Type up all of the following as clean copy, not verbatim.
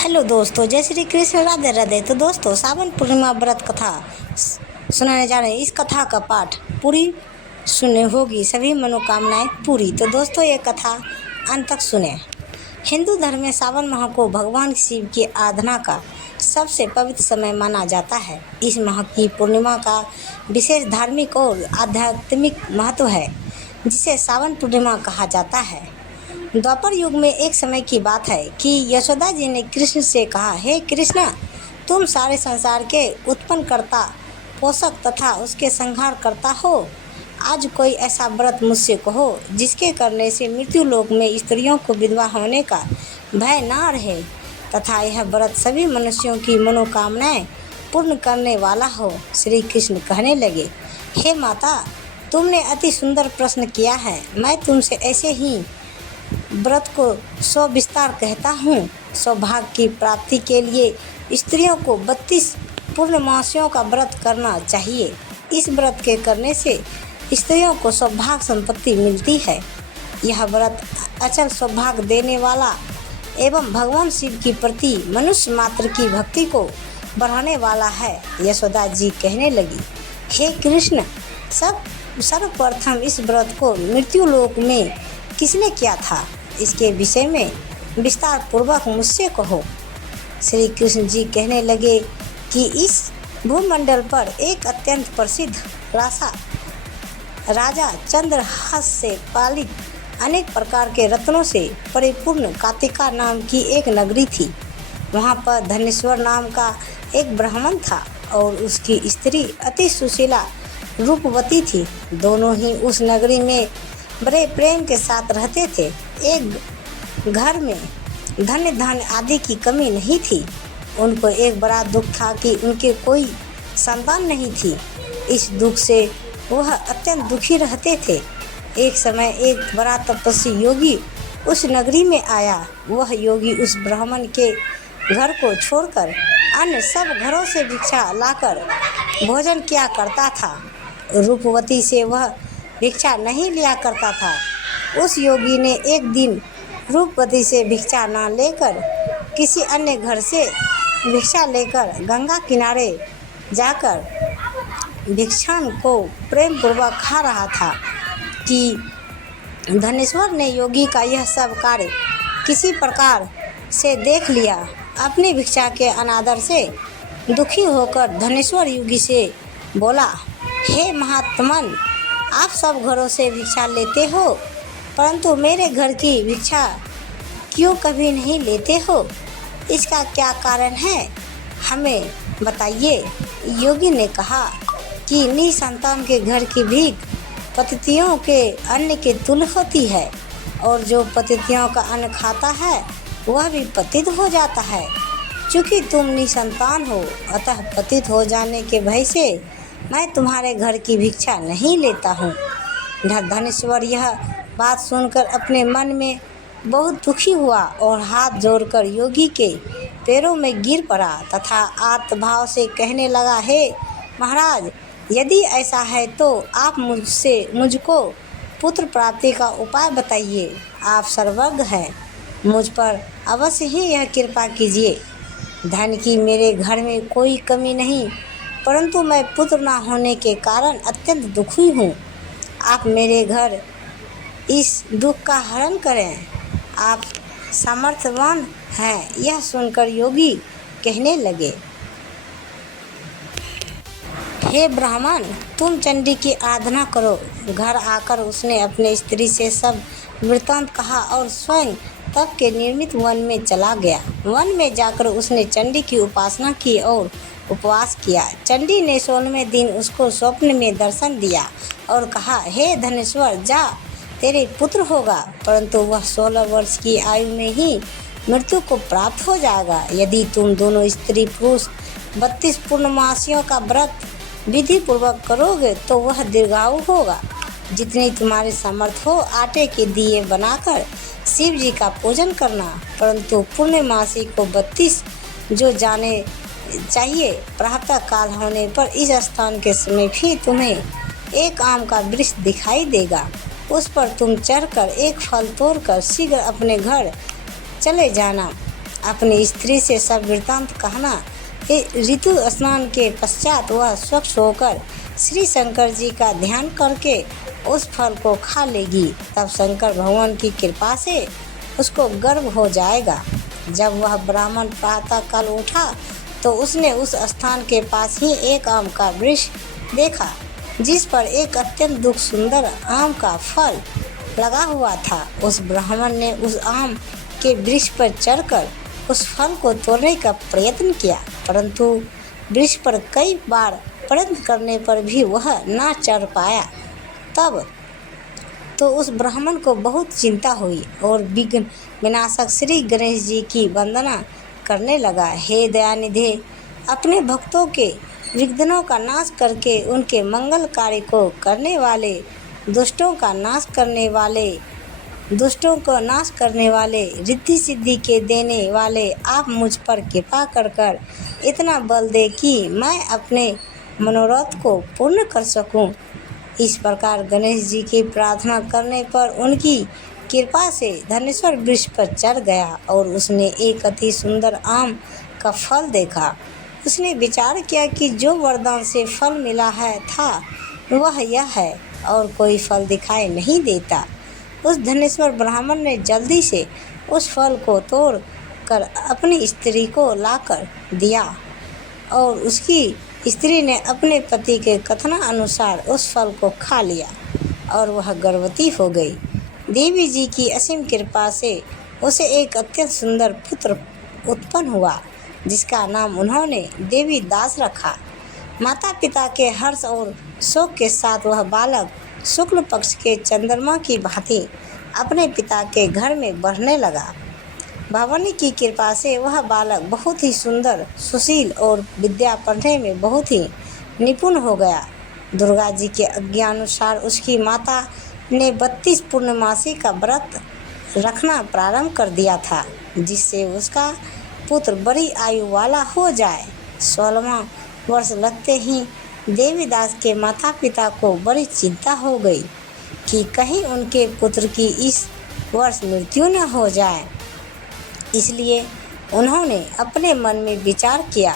Hello दोस्तों, जय श्री कृष्ण, राधे राधे। तो दोस्तों, सावन पूर्णिमा व्रत कथा सुनाने जा रहे हैं। इस कथा का पाठ पूरी सुने होगी सभी मनोकामनाएं पूरी। तो दोस्तों, ये कथा अंत तक सुने। हिंदू धर्म में सावन माह को भगवान शिव की आराधना का सबसे पवित्र समय माना जाता है। इस माह की पूर्णिमा का विशेष धार्मिक और आध्यात्मिक महत्व है, जिसे सावन पूर्णिमा कहा जाता है। द्वापर युग में एक समय की बात है कि यशोदा जी ने कृष्ण से कहा, हे कृष्ण, तुम सारे संसार के उत्पन्न करता, पोषक तथा उसके संहार करता हो। आज कोई ऐसा व्रत मुझसे कहो जिसके करने से मृत्यु लोक में स्त्रियों को विधवा होने का भय ना रहे तथा यह व्रत सभी मनुष्यों की मनोकामनाएं पूर्ण करने वाला हो। श्री कृष्ण कहने लगे, हे माता, तुमने अति सुंदर प्रश्न किया है। मैं तुमसे ऐसे ही व्रत को सविस्तार कहता हूँ। सौभाग्य की प्राप्ति के लिए स्त्रियों को 32 पूर्णमासियों का व्रत करना चाहिए। इस व्रत के करने से स्त्रियों को सौभाग्य संपत्ति मिलती है। यह व्रत अचल सौभाग्य देने वाला एवं भगवान शिव के प्रति मनुष्य मात्र की भक्ति को बढ़ाने वाला है। यशोदा जी कहने लगी, हे कृष्ण, सर्वप्रथम इस व्रत को मृत्यु लोक में किसने किया था, इसके विषय में विस्तार पूर्वक मुझसे कहो। श्री कृष्ण जी कहने लगे कि इस भूमंडल पर एक अत्यंत प्रसिद्ध राजा चंद्रहास से पालित अनेक प्रकार के रत्नों से परिपूर्ण कातिका नाम की एक नगरी थी। वहाँ पर धनेश्वर नाम का एक ब्राह्मण था और उसकी स्त्री अति सुशीला रूपवती थी। दोनों ही उस नगरी में बड़े प्रेम के साथ रहते थे। एक घर में धन आदि की कमी नहीं थी। उनको एक बड़ा दुख था कि उनके कोई संतान नहीं थी। इस दुख से वह अत्यंत दुखी रहते थे। एक समय एक बड़ा तपस्वी योगी उस नगरी में आया। वह योगी उस ब्राह्मण के घर को छोड़कर अन्य सब घरों से भिक्षा लाकर भोजन किया करता था। रूपवती से वह भिक्षा नहीं लिया करता था। उस योगी ने एक दिन रूपवती से भिक्षा न लेकर किसी अन्य घर से भिक्षा लेकर गंगा किनारे जाकर भिक्षान को प्रेम पूर्वक खा रहा था कि धनेश्वर ने योगी का यह सब कार्य किसी प्रकार से देख लिया। अपनी भिक्षा के अनादर से दुखी होकर धनेश्वर योगी से बोला, हे महात्मन, आप सब घरों से भिक्षा लेते हो, परंतु मेरे घर की भिक्षा क्यों कभी नहीं लेते हो? इसका क्या कारण है, हमें बताइए। योगी ने कहा कि निसंतान के घर की भीख पतितियों के अन्न के तुल्य होती है और जो पतितियों का अन्न खाता है वह भी पतित हो जाता है। चूँकि तुम निसंतान हो, अतः पतित हो जाने के भय से मैं तुम्हारे घर की भिक्षा नहीं लेता हूँ। धनेश्वर यह बात सुनकर अपने मन में बहुत दुखी हुआ और हाथ जोड़कर योगी के पैरों में गिर पड़ा तथा आर्तभाव से कहने लगा, हे महाराज, यदि ऐसा है तो आप मुझको पुत्र प्राप्ति का उपाय बताइए। आप सर्वज्ञ हैं, मुझ पर अवश्य ही यह कृपा कीजिए। धन की मेरे घर में कोई कमी नहीं, परंतु मैं पुत्र न होने के कारण अत्यंत दुखी हूँ। आप मेरे घर इस दुख का हरण करें। आप सामर्थ्यवान हैं। यह सुनकर योगी कहने लगे, हे ब्राह्मण, तुम चंडी की आराधना करो। घर आकर उसने अपने स्त्री से सब वृत्तांत कहा और स्वयं तप के निर्मित वन में चला गया। वन में जाकर उसने चंडी की उपासना की और उपवास किया। चंडी ने 16वें दिन उसको स्वप्न में दर्शन दिया और कहा, हे धनेश्वर, जा, तेरे पुत्र होगा, परंतु वह 16 वर्ष की आयु में ही मृत्यु को प्राप्त हो जाएगा। यदि तुम दोनों स्त्री पुरुष 32 पूर्णमासियों का व्रत विधि पूर्वक करोगे तो वह दीर्घायु होगा। जितनी तुम्हारी सामर्थ हो, आटे के दिए बनाकर शिव जी का पूजन करना, परंतु पूर्णमासी को 32 जो जाने चाहिए। प्रातः काल होने पर इस स्थान के समय भी तुम्हें एक आम का वृक्ष दिखाई देगा। उस पर तुम चढ़कर एक फल तोड़कर शीघ्र अपने घर चले जाना। अपनी स्त्री से सब वृत्तांत कहना। ऋतु स्नान के पश्चात वह स्वच्छ होकर श्री शंकर जी का ध्यान करके उस फल को खा लेगी। तब शंकर भगवान की कृपा से उसको गर्भ हो जाएगा। जब वह ब्राह्मण प्रातः काल उठा तो उसने उस स्थान के पास ही एक आम का वृक्ष देखा, जिस पर एक अत्यंत दुख सुंदर आम का फल लगा हुआ था। उस ब्राह्मण ने उस आम के वृक्ष पर चढ़कर उस फल को तोड़ने का प्रयत्न किया, परंतु वृक्ष पर कई बार प्रयत्न करने पर भी वह ना चढ़ पाया। तब तो उस ब्राह्मण को बहुत चिंता हुई और विघ्न विनाशक श्री गणेश जी की वंदना करने लगा। हे दयानिधे, अपने भक्तों के विघ्नों का नाश करके उनके मंगल कार्य को करने वाले, दुष्टों को नाश करने वाले, रिद्धि सिद्धि के देने वाले, आप मुझ पर कृपा कर इतना बल दे कि मैं अपने मनोरथ को पूर्ण कर सकूं। इस प्रकार गणेश जी की प्रार्थना करने पर उनकी कृपा से धनेश्वर वृक्ष पर चढ़ गया और उसने एक अति सुंदर आम का फल देखा। उसने विचार किया कि जो वरदान से फल मिला था वह यह है और कोई फल दिखाई नहीं देता। उस धनेश्वर ब्राह्मण ने जल्दी से उस फल को तोड़ कर अपनी स्त्री को लाकर दिया और उसकी स्त्री ने अपने पति के कथनानुसार उस फल को खा लिया और वह गर्भवती हो गई। देवी जी की असीम कृपा से उसे एक अत्यंत सुंदर पुत्र उत्पन्न हुआ, जिसका नाम उन्होंने देवी दास रखा। माता पिता के हर्ष और शोक के साथ वह बालक शुक्ल पक्ष के चंद्रमा की भांति अपने पिता के घर में बढ़ने लगा। भवानी की कृपा से वह बालक बहुत ही सुंदर, सुशील और विद्या पढ़ने में बहुत ही निपुण हो गया। दुर्गा जी के आज्ञानुसार उसकी माता ने 32 पूर्णमासी का व्रत रखना प्रारंभ कर दिया था, जिससे उसका पुत्र बड़ी आयु वाला हो जाए। 16वां वर्ष लगते ही देवीदास के माता पिता को बड़ी चिंता हो गई कि कहीं उनके पुत्र की इस वर्ष मृत्यु न हो जाए। इसलिए उन्होंने अपने मन में विचार किया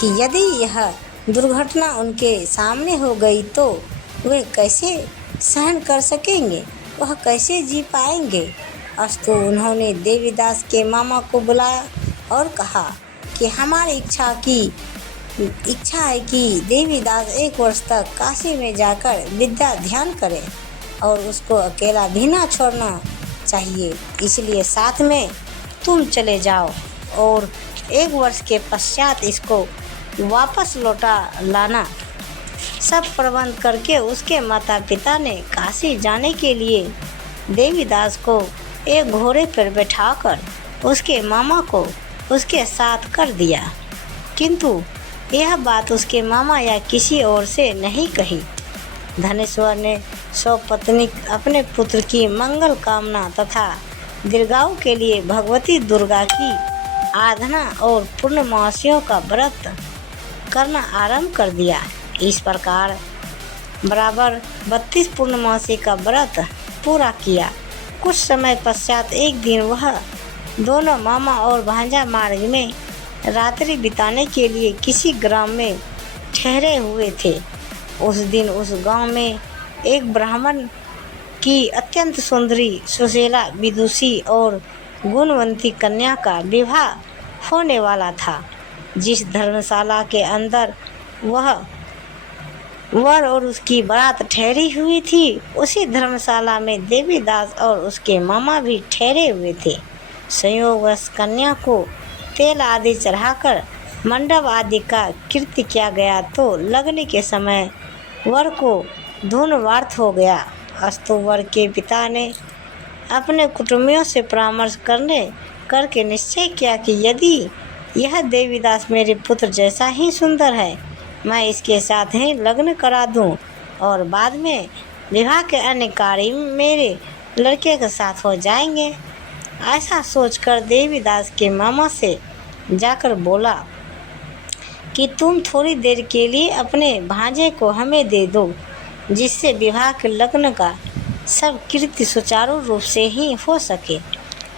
कि यदि यह दुर्घटना उनके सामने हो गई तो वे कैसे सहन कर सकेंगे, वह कैसे जी पाएंगे। अस्तु उन्होंने देवीदास के मामा को बुलाया और कहा कि हमारी इच्छा है कि देवीदास 1 वर्ष तक काशी में जाकर विद्या ध्यान करे और उसको अकेला भी ना छोड़ना चाहिए, इसलिए साथ में तुम चले जाओ और 1 वर्ष के पश्चात इसको वापस लौटा लाना। सब प्रबंध करके उसके माता पिता ने काशी जाने के लिए देवीदास को एक घोड़े पर बैठाकर उसके मामा को उसके साथ कर दिया, किंतु यह बात उसके मामा या किसी और से नहीं कही। धनेश्वर ने सपत्नीक अपने पुत्र की मंगल कामना तथा दीर्घायु के लिए भगवती दुर्गा की आराधना और पूर्णमासियों का व्रत करना आरंभ कर दिया। इस प्रकार बराबर 32 पूर्णमासी का व्रत पूरा किया। कुछ समय पश्चात एक दिन वह दोनों मामा और भांजा मार्ग में रात्रि बिताने के लिए किसी ग्राम में ठहरे हुए थे। उस दिन उस गांव में एक ब्राह्मण की अत्यंत सुंदरी, सुशीला, विदुषी और गुणवंती कन्या का विवाह होने वाला था। जिस धर्मशाला के अंदर वह वर और उसकी बारात ठहरी हुई थी, उसी धर्मशाला में देवीदास और उसके मामा भी ठहरे हुए थे। संयोगवश कन्या को तेल आदि चढ़ाकर मंडप आदि का कृत्य किया गया तो लगने के समय वर को धून वार्थ हो गया। अस्तु वर के पिता ने अपने कुटुंबियों से परामर्श करके निश्चय किया कि यदि यह देवीदास मेरे पुत्र जैसा ही सुंदर है, मैं इसके साथ ही लग्न करा दूं और बाद में विवाह के अन्य कार्य मेरे लड़के के साथ हो जाएंगे। ऐसा सोचकर देवीदास के मामा से जाकर बोला कि तुम थोड़ी देर के लिए अपने भांजे को हमें दे दो, जिससे विवाह के लग्न का सब कृत्य सुचारू रूप से ही हो सके।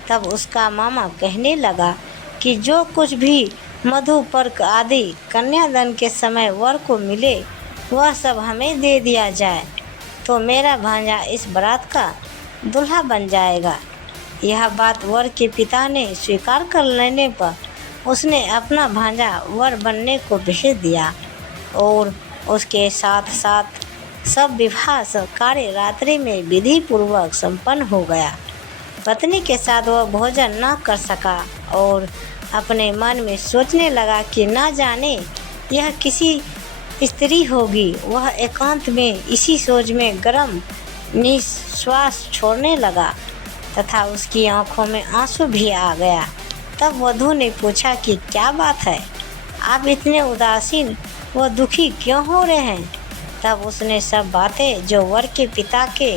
तब उसका मामा कहने लगा कि जो कुछ भी मधुपर्क आदि कन्यादान के समय वर को मिले वह सब हमें दे दिया जाए, तो मेरा भांजा इस बारात का दूल्हा बन जाएगा। यह बात वर के पिता ने स्वीकार कर लेने पर उसने अपना भांजा वर बनने को भेज दिया और उसके साथ साथ सब विवाह कार्य रात्रि में विधि पूर्वक संपन्न हो गया। पत्नी के साथ वह भोजन न कर सका और अपने मन में सोचने लगा कि न जाने यह किसी स्त्री होगी। वह एकांत में इसी सोच में गर्म निश्वास छोड़ने लगा तथा उसकी आंखों में आंसू भी आ गया। तब वधू ने पूछा कि क्या बात है, आप इतने उदासीन व दुखी क्यों हो रहे हैं? तब उसने सब बातें जो वर के पिता के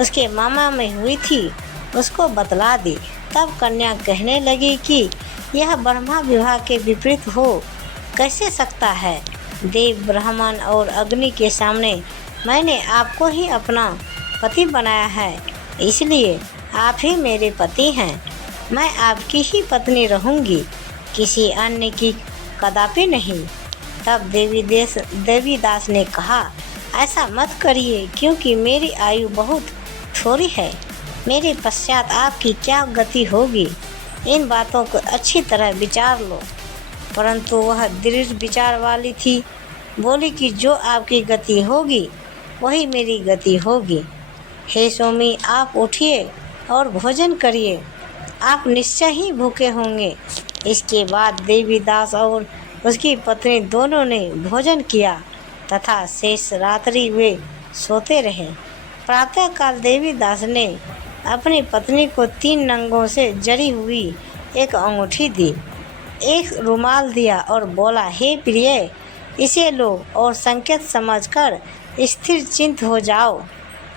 उसके मामा में हुई थी उसको बतला दी। तब कन्या कहने लगी कि यह ब्रह्मा विवाह के विपरीत हो कैसे सकता है। देव, ब्राह्मण और अग्नि के सामने मैंने आपको ही अपना पति बनाया है, इसलिए आप ही मेरे पति हैं। मैं आपकी ही पत्नी रहूंगी, किसी अन्य की कदापि नहीं। तब देवीदास ने कहा, ऐसा मत करिए, क्योंकि मेरी आयु बहुत थोड़ी है। मेरे पश्चात आपकी क्या गति होगी, इन बातों को अच्छी तरह विचार लो। परंतु वह दृढ़ विचार वाली थी, बोली कि जो आपकी गति होगी वही मेरी गति होगी। हे स्वामी, आप उठिए और भोजन करिए, आप निश्चय ही भूखे होंगे। इसके बाद देवीदास और उसकी पत्नी दोनों ने भोजन किया तथा शेष रात्रि वे सोते रहे। प्रातःकाल देवीदास ने अपनी पत्नी को 3 नंगों से जड़ी हुई एक अंगूठी दी, एक रुमाल दिया और बोला, हे प्रिय, इसे लो और संकेत समझकर स्थिर चिंत हो जाओ।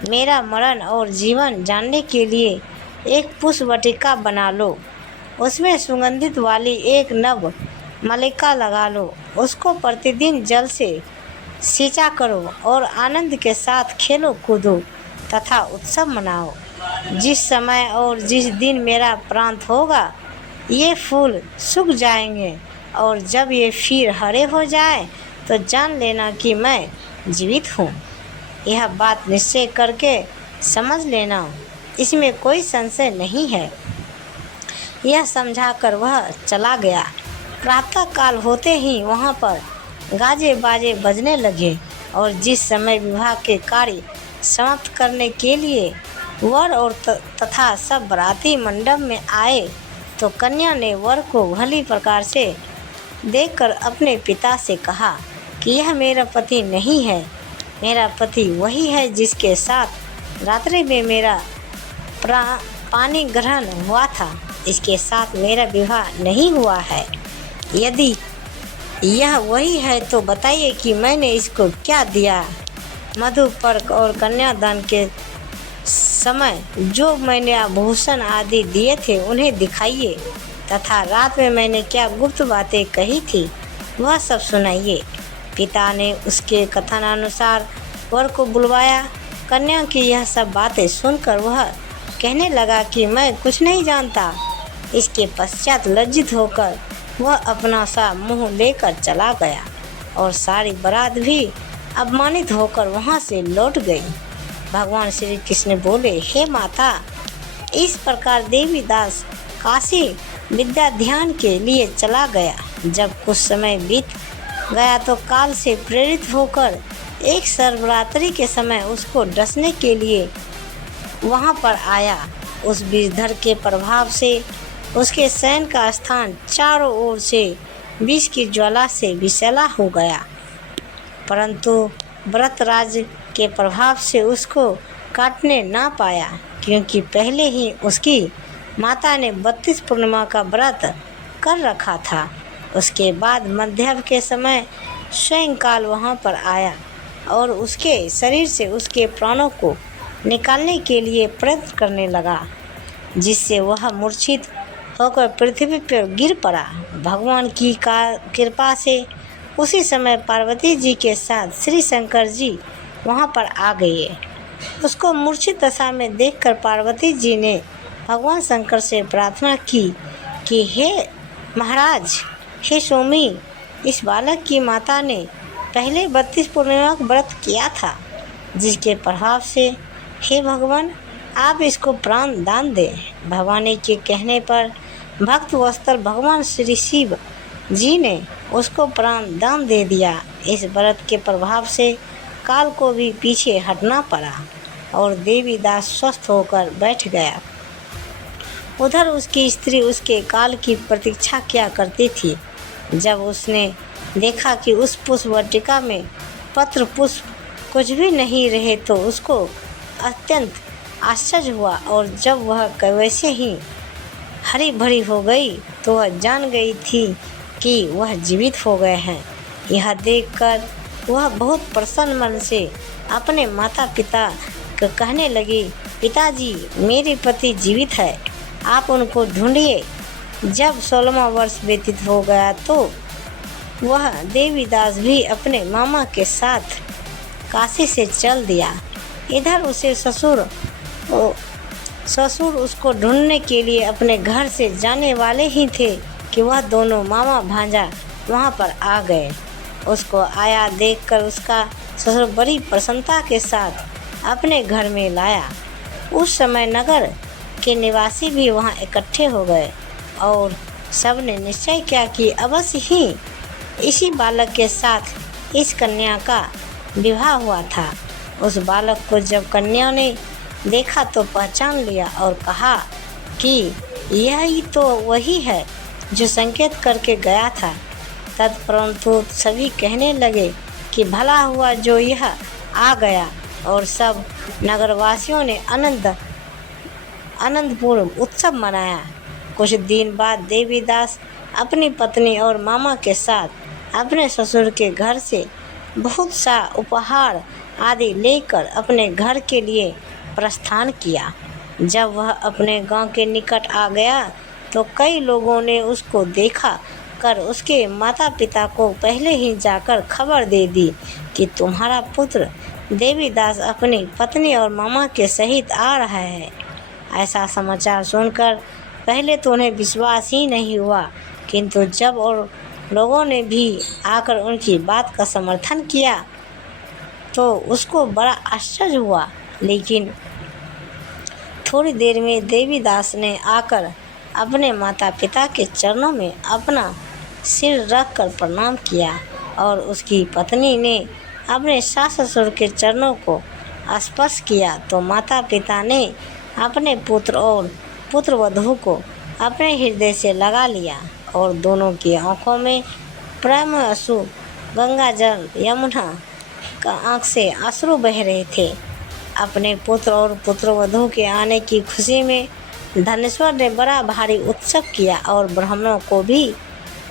मेरा मरण और जीवन जानने के लिए एक पुष्पवटिका बना लो, उसमें सुगंधित वाली एक नव मलिका लगा लो, उसको प्रतिदिन जल से सींचा करो और आनंद के साथ खेलो कूदो तथा उत्सव मनाओ। जिस समय और जिस दिन मेरा प्रांत होगा ये फूल सूख जाएंगे और जब ये फिर हरे हो जाए तो जान लेना कि मैं जीवित हूँ। यह बात निश्चय करके समझ लेना, इसमें कोई संशय नहीं है। यह समझाकर वह चला गया। प्रातःकाल होते ही वहाँ पर गाजे बाजे बजने लगे और जिस समय विवाह के कार्य समाप्त करने के लिए वर और तथा सब बाराती मंडप में आए तो कन्या ने वर को भली प्रकार से देखकर अपने पिता से कहा कि यह मेरा पति नहीं है, मेरा पति वही है जिसके साथ रात्रि में मेरा पानी ग्रहण हुआ था, इसके साथ मेरा विवाह नहीं हुआ है। यदि यह वही है तो बताइए कि मैंने इसको क्या दिया। मधुपर्क और कन्यादान के समय जो मैंने आभूषण आदि दिए थे उन्हें दिखाइए तथा रात में मैंने क्या गुप्त बातें कही थी वह सब सुनाइए। पिता ने उसके कथनानुसार वर को बुलवाया। कन्या की यह सब बातें सुनकर वह कहने लगा कि मैं कुछ नहीं जानता। इसके पश्चात लज्जित होकर वह अपना सा मुंह लेकर चला गया और सारी बारात भी अपमानित होकर वहाँ से लौट गई। भगवान श्री कृष्ण बोले, हे माता, इस प्रकार देवीदास काशी विद्या ध्यान के लिए चला गया। जब कुछ समय बीत गया तो काल से प्रेरित होकर एक सर्वरात्रि के समय उसको डसने के लिए वहाँ पर आया। उस विषधर के प्रभाव से उसके शयन का स्थान चारों ओर से विष की ज्वाला से विषैला हो गया, परंतु व्रतराज के प्रभाव से उसको काटने ना पाया, क्योंकि पहले ही उसकी माता ने 32 पूर्णिमा का व्रत कर रखा था। उसके बाद मध्याह्न के समय सायंकाल वहाँ पर आया और उसके शरीर से उसके प्राणों को निकालने के लिए प्रयत्न करने लगा, जिससे वह मूर्छित होकर पृथ्वी पर गिर पड़ा। भगवान की कृपा से उसी समय पार्वती जी के साथ श्री शंकर जी वहाँ पर आ गए। उसको मूर्छित दशा में देखकर पार्वती जी ने भगवान शंकर से प्रार्थना की कि हे महाराज, हे स्वामी, इस बालक की माता ने पहले 32 पूर्णिमा का व्रत किया था, जिसके प्रभाव से हे भगवान आप इसको प्राण दान दें। भवानी के कहने पर भक्त वस्त्र भगवान श्री शिव जी ने उसको प्राण दान दे दिया। इस व्रत के प्रभाव से काल को भी पीछे हटना पड़ा और देवीदास स्वस्थ होकर बैठ गया। उधर उसकी स्त्री उसके काल की प्रतीक्षा किया करती थी। जब उसने देखा कि उस पुष्प वाटिका में पत्र पुष्प कुछ भी नहीं रहे तो उसको अत्यंत आश्चर्य हुआ, और जब वह वैसे ही हरी भरी हो गई तो वह जान गई थी कि वह जीवित हो गए हैं। यह देखकर वह बहुत प्रसन्न मन से अपने माता पिता को कहने लगी, पिताजी, मेरे पति जीवित है, आप उनको ढूंढिए। जब 16वां वर्ष व्यतीत हो गया तो वह देवीदास भी अपने मामा के साथ काशी से चल दिया। इधर उसे ससुर उसको ढूंढने के लिए अपने घर से जाने वाले ही थे कि वह दोनों मामा भांजा वहां पर आ गए। उसको आया देखकर उसका ससुर बड़ी प्रसन्नता के साथ अपने घर में लाया। उस समय नगर के निवासी भी वहां इकट्ठे हो गए और सब ने निश्चय किया कि अवश्य ही इसी बालक के साथ इस कन्या का विवाह हुआ था। उस बालक को जब कन्या ने देखा तो पहचान लिया और कहा कि यह ही तो वही है जो संकेत करके गया था। तत्परंतु सभी कहने लगे कि भला हुआ जो यह आ गया, और सब नगरवासियों ने आनंदपूर्ण उत्सव मनाया। कुछ दिन बाद देवीदास अपनी पत्नी और मामा के साथ अपने ससुर के घर से बहुत सा उपहार आदि लेकर अपने घर के लिए प्रस्थान किया। जब वह अपने गांव के निकट आ गया तो कई लोगों ने उसको देखा कर उसके माता पिता को पहले ही जाकर खबर दे दी कि तुम्हारा पुत्र देवीदास अपनी पत्नी और मामा के सहित आ रहा है। ऐसा समाचार सुनकर पहले तो उन्हें विश्वास ही नहीं हुआ, किंतु जब और लोगों ने भी आकर उनकी बात का समर्थन किया तो उसको बड़ा आश्चर्य हुआ। लेकिन थोड़ी देर में देवीदास ने आकर अपने माता पिता के चरणों में अपना सिर रखकर प्रणाम किया और उसकी पत्नी ने अपने सास ससुर के चरणों को स्पर्श किया तो माता पिता ने अपने पुत्र और पुत्रवधू को अपने हृदय से लगा लिया और दोनों की आंखों में प्रेम आंसू गंगा जल यमुना का आँख से अश्रु बह रहे थे। अपने पुत्र और पुत्रवधू के आने की खुशी में धनेश्वर ने बड़ा भारी उत्सव किया और ब्राह्मणों को भी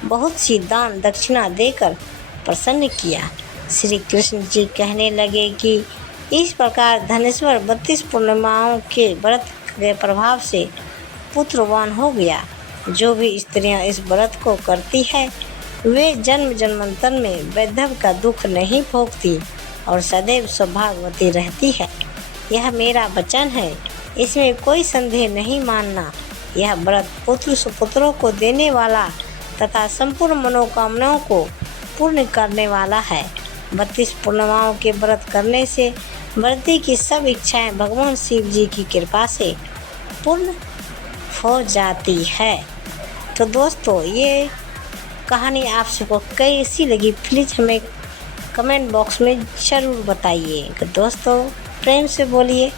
बहुत सी दान दक्षिणा देकर प्रसन्न किया। श्री कृष्ण जी कहने लगे कि इस प्रकार धनेश्वर 32 पूर्णिमाओं के व्रत के प्रभाव से पुत्रवान हो गया। जो भी स्त्रियां इस व्रत को करती है वे जन्म जन्मांतर में वैधव्य का दुख नहीं भोगती और सदैव सौभाग्यवती रहती है। यह मेरा वचन है, इसमें कोई संदेह नहीं मानना। यह व्रत पुत्र सुपुत्रों को देने वाला तथा संपूर्ण मनोकामनाओं को पूर्ण करने वाला है। 32 पूर्णिमाओं के व्रत करने से व्रती की सब इच्छाएं भगवान शिव जी की कृपा से पूर्ण हो जाती है। तो दोस्तों, ये कहानी आप सबको कैसी लगी प्लीज़ हमें कमेंट बॉक्स में ज़रूर बताइए। तो दोस्तों, प्रेम से बोलिए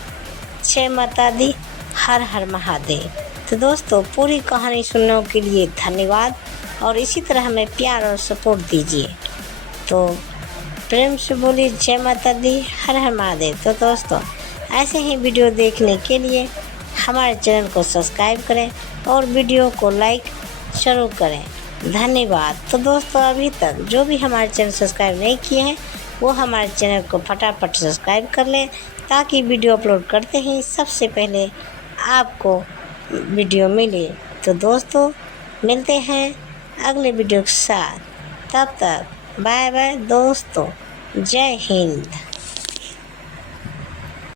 जय माता दी, हर हर महादेव। तो दोस्तों, पूरी कहानी सुनने के लिए धन्यवाद और इसी तरह हमें प्यार और सपोर्ट दीजिए। तो प्रेम से बोलिए जय माता दी, हर हर महादेव। तो दोस्तों, ऐसे ही वीडियो देखने के लिए हमारे चैनल को सब्सक्राइब करें और वीडियो को लाइक जरूर करें। धन्यवाद। तो दोस्तों, अभी तक जो भी हमारे चैनल सब्सक्राइब नहीं किए हैं वो हमारे चैनल को फटाफट सब्सक्राइब कर लें ताकि वीडियो अपलोड करते ही सबसे पहले आपको वीडियो मिले। तो दोस्तों, मिलते हैं अगले वीडियो के साथ। तब तक बाय बाय दोस्तों, जय हिंद।